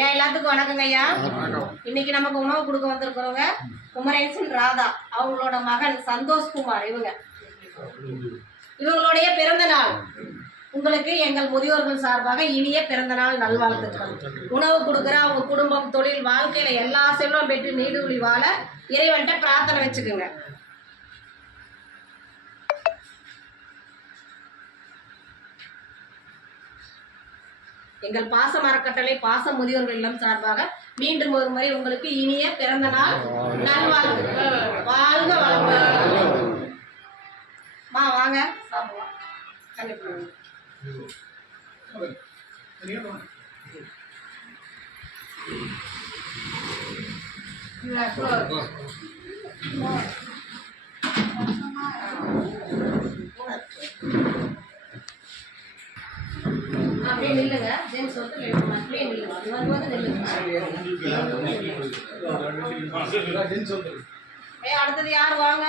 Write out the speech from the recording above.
ஏன் எல்லாத்துக்கும் வணக்கங்க ஐயா. இன்னைக்கு நமக்கு உணவு கொடுக்க வந்திருக்கிறவங்க குமரேசன் ராதா, அவங்களோட மகன் சந்தோஷ்குமார். இவங்களுடைய பிறந்த நாள். உங்களுக்கு எங்கள் முதியோர்கள் சார்பாக இனிய பிறந்த நாள் நல்வாழ்த்துக்கள். உணவு கொடுக்குற அவங்க குடும்பம், தொழில், வாழ்க்கையில எல்லா செல்வம் பெற்று நீடுழி வாழ இறைவன்கிட்ட பிரார்த்தனை வச்சுக்கோங்க. எங்கள் பாச மரக்கட்டளை பாச முதியோர்கள் இல்லம் சார்பாக மீண்டும் ஒரு முறை உங்களுக்கு இனிய பிறந்த நாள் நல்வாழ்த்துக்கள். வாழ்க வளமுடன். வாங்க சாப்பிடுவோம். அப்படியே நில்லுங்க. ஜென்ஸ் வந்து அப்படியே நில்லுங்க. அடுத்தது யார் வாங்க?